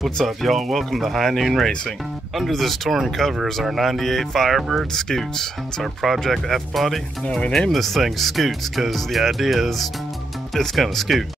What's up, y'all? Welcome to High Noon Racing. Under this torn cover is our 98 Firebird Scoots. It's our Project F body. Now, we named this thing Scoots because the idea is it's gonna scoot.